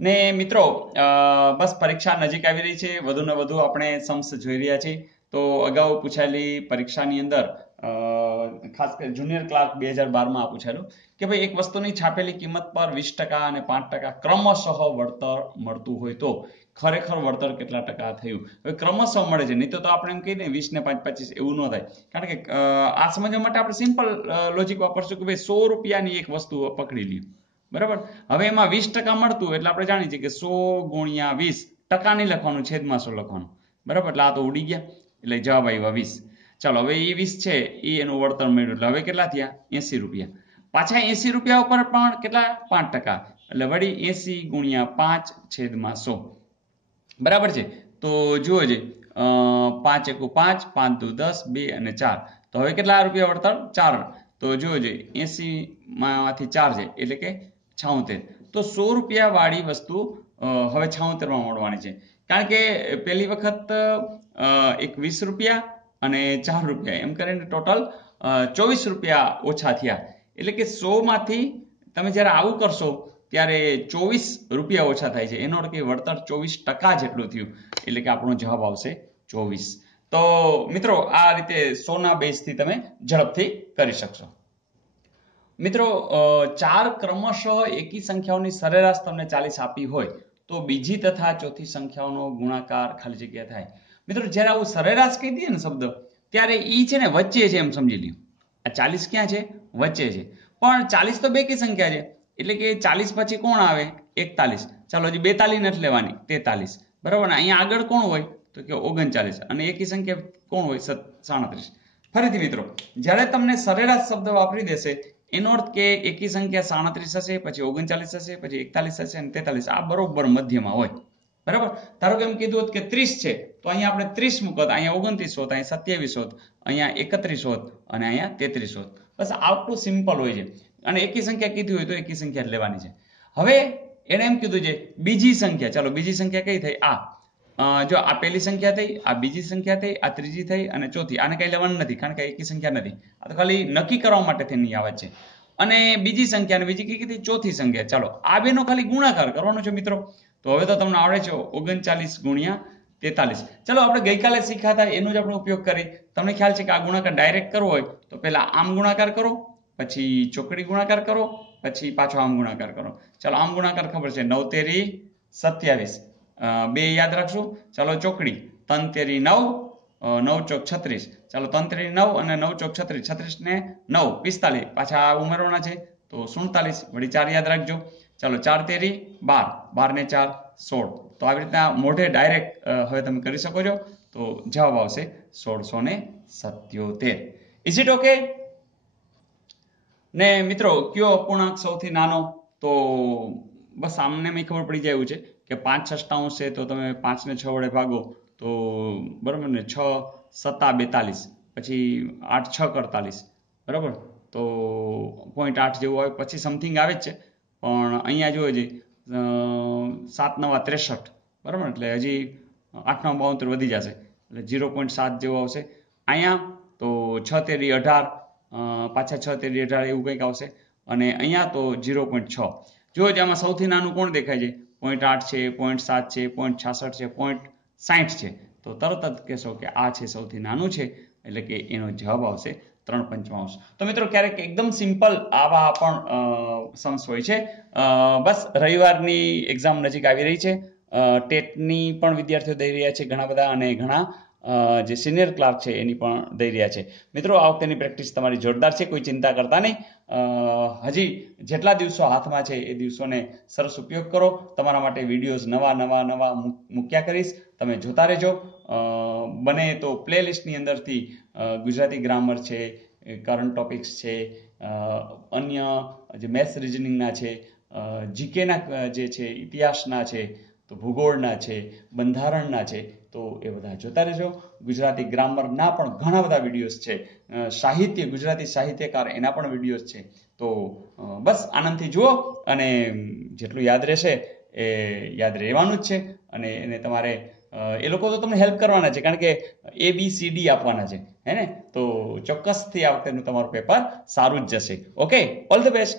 ને મિત્રો બસ પરીક્ષા નજીક આવી રહી છે, વધુ ને વધુ આપણે સમ્સ જોઈ રહ્યા છીએ. તો અગાઉ પૂછાયેલી પરીક્ષાની અંદર ખાસ કરી જુનિયર ક્લાર્ક 2012 માં પૂછાયેલું કે ભાઈ એક વસ્તુની છાપેલી કિંમત પર 20% અને 5% ક્રમશઃ વળતર મળતું હોય તો ખરેખર વળતર કેટલા ટકા થયું? હવે ક્રમશઃ મળે છે, નહીં તો આપણે એમ કહીએ ને 20 ને 5 25 એવું ન થાય. કારણ કે આ સમજવા માટે આપણે સિમ્પલ લોજિક વાપરશું કે ભાઈ 100 રૂપિયાની એક વસ્તુ પકડી લ્યો, બરાબર. હવે એમાં 20% મળતું એટલે આપણે જાણીએ છીએ કે 100 ગુણ્યા 20, ટકા નહીં લખવાનું, છેદમાં 100 લખવાનું, બરાબર. એટલે આ તો ઉડી ગયા, એટલે જવાબ આવ્યા 20. ચાલો, હવે એ 20 છે એ એનું વળતર મળ્યું, એટલે હવે કેટલા થયા? 80 રૂપિયા. પાછા 80 રૂપિયા ઉપર પણ કેટલા? 5%, એટલે વળી 80 ગુણ્યા 5 છેદમાં 100, બરાબર છે. તો જુઓ છે 5 એકુ 5, 5 દુ 10, 2 અને 4. તો હવે કેટલા રૂપિયા વળતર? 4. તો જુઓ છે 80 માંથી 4 છે એટલે કે 76. તો 100 રૂપિયા વાળી વસ્તુ હવે 76 માં મળવાની છે. કારણ કે પહેલી વખત એક 20 રૂપિયા અને 4 રૂપિયા એમ કરીને ટોટલ 24 રૂપિયા ઓછા થયા. એટલે કે 100 માંથી તમે જ્યારે આવું કરશો ત્યારે 24 રૂપિયા ઓછા થાય છે. એનો અર્થ કે વળતર 24% જેટલું થયું, એટલે કે આપણો જવાબ આવશે 24. તો મિત્રો આ રીતે 100 ના બેઝથી તમે ઝડપથી કરી શકશો. મિત્રો 4 ક્રમશઃ એકી સંખ્યાઓની સરેરાશ તમને 40 આપી હોય તો બીજી તથા ચોથી સંખ્યાઓનો ગુણાકાર ખાલી જગ્યા થાય. મિત્રો જ્યારે આવું સરેરાશ કહી દઈએ ને શબ્દ, ત્યારે ઈ છે ને વચ્ચે છે એમ સમજી લ્યો. આ 40 ક્યાં છે? વચ્ચે છે. પણ 40 તો બેકી સંખ્યા છે, એટલે કે 40 પછી કોણ આવે? 41. ચાલો હજી 42 નથી લેવાની, 43, બરાબર ને. અહીંયા આગળ કોણ હોય? તો કે 39, અને એકી સંખ્યા કોણ હોય? 37. ફરીથી મિત્રો, જ્યારે તમને સરેરાશ શબ્દ વાપરી દેશે એનો અર્થ કે એકી સંખ્યા 37 હશે, પછી 39 હશે, પછી 41 હશે અને 43. આ બરોબર મધ્યમાં હોય, બરાબર. ધારો કે એમ કીધું હોત કે 30 છે તો અહીંયા આપણે 30 મૂકત, અહીંયા 29 હોત, અહીંયા 27 હોત, અહીંયા 31 હોત અને અહીંયા 33 હોત. બસ આટલું સિમ્પલ હોય છે. અને એકી સંખ્યા કીધી હોય તો એકી સંખ્યા લેવાની છે. હવે એને એમ કીધું છે બીજી સંખ્યા. ચાલો બીજી સંખ્યા કઈ થઈ? આ જો આ પહેલી સંખ્યા થઈ, આ બીજી સંખ્યા થઈ, આ ત્રીજી થઈ અને ચોથી. આને કઈ લેવાનું નથી કારણ કે એકી સંખ્યા નથી. આ તો ખાલી નક્કી કરવા માટે તેની આવે છે. અને બીજી સંખ્યા અને બીજી કઈ કીધી? ચોથી સંખ્યા. ચાલો આ બેનો ખાલી ગુણાકાર કરવાનો છે મિત્રો. તો હવે તો તમને આવડે છે 39 ગુણ્યા 43. ચાલો આપણે ગઈકાલે શીખ્યા હતા એનો જ આપણે ઉપયોગ કરી. તમને ખ્યાલ છે કે આ ગુણાકાર ડાયરેક્ટ કરવો હોય તો પહેલા આમ ગુણાકાર કરો, પછી ચોકડી ગુણાકાર કરો, પછી પાછો આમ ગુણાકાર કરો. ચાલો આમ ગુણાકાર ખબર છે, 9 તેરી 27, 2 યાદ રાખશું. ચાલો ચોકડી 3 તેરી 9, 9 ચોક 36. ચાલો 3 તેરી 9 અને 9 ચોક 36, 36 ને 9 45, પાછા ઉમેરવાના છે તો 47, વળી 4 યાદ રાખજો. ચાલો 4 તેરી 12, 12 ને 4 16. તો આવી રીતના મોઢે ડાયરેક્ટ હવે તમે કરી શકો છો. તો જવાબ આવશે 1677. Is it okay? ને મિત્રો કયો અપૂર્ણાંક સૌથી નાનો? તો બસ આમને મેં ખબર પડી જાય એવું છે કે 5 અષ્ટાંશ છે તો તમે 5 ને 6 વડે ભાગો તો બરાબર ને, 6 સત્તા 42, પછી 8 6 48, બરાબર. તો 0.8 જેવું આવે, પછી સમથિંગ આવે જ છે. પણ અહીંયા જોયો છે 7 9 63, બરાબર. એટલે હજી 8 9 72 વધી જશે એટલે 0.7 જેવું આવશે અહીંયા. તો 6 તેરી 18, પાછા 6 તેરી 18 એવું કંઈક આવશે. અને અહીંયા તો 0.6. જો આમાં સૌથી નાનું કોણ દેખાય છે? 0.8 છે, 0.7 છે, 0.66 છે, 0.60 છે. તો તરત જ કહેશો કે આ છે સૌથી નાનું છે, એટલે કે એનો જવાબ આવશે 3/5. તો મિત્રો ક્યારેક એકદમ સિમ્પલ આવા પણ સમ્સ હોય છે. બસ રવિવારની એક્ઝામ નજીક આવી રહી છે. ટેટની પણ વિદ્યાર્થીઓ દઈ રહ્યા છે ઘણા બધા, અને ઘણા જે સિનિયર ક્લાર્ક છે એની પણ દઈ રહ્યા છે. મિત્રો આ વખતેની પ્રેક્ટિસ તમારી જોરદાર છે, કોઈ ચિંતા કરતા નહીં. હજી જેટલા દિવસો હાથમાં છે એ દિવસોને સરસ ઉપયોગ કરો. તમારા માટે વિડીયોઝ નવા મૂક્યા કરીશ, તમે જોતા રહેજો. બને તો પ્લેલિસ્ટની અંદરથી ગુજરાતી ગ્રામર છે, કરંટ ટોપિક્સ છે, અન્ય જે મેથ્સ રિઝનિંગના છે, જીકેના જે છે, ઇતિહાસના છે, તો ભૂગોળના છે, બંધારણના છે, તો એ બધા જોતા રહેજો. ગુજરાતી ગ્રામરના પણ ઘણા બધા વિડીયોઝ છે, સાહિત્ય, ગુજરાતી સાહિત્યકાર એના પણ વિડીયોઝ છે. તો બસ આનંદથી જુઓ, અને જેટલું યાદ રહેશે એ યાદ રહેવાનું જ છે. અને એને તમારે એ લોકો તો તમને હેલ્પ કરવાના છે, કારણ કે ABCD આપવાના છે, હે ને. તો ચોક્કસથી આ વખતેનું તમારું પેપર સારું જ જશે. Okay, all the best.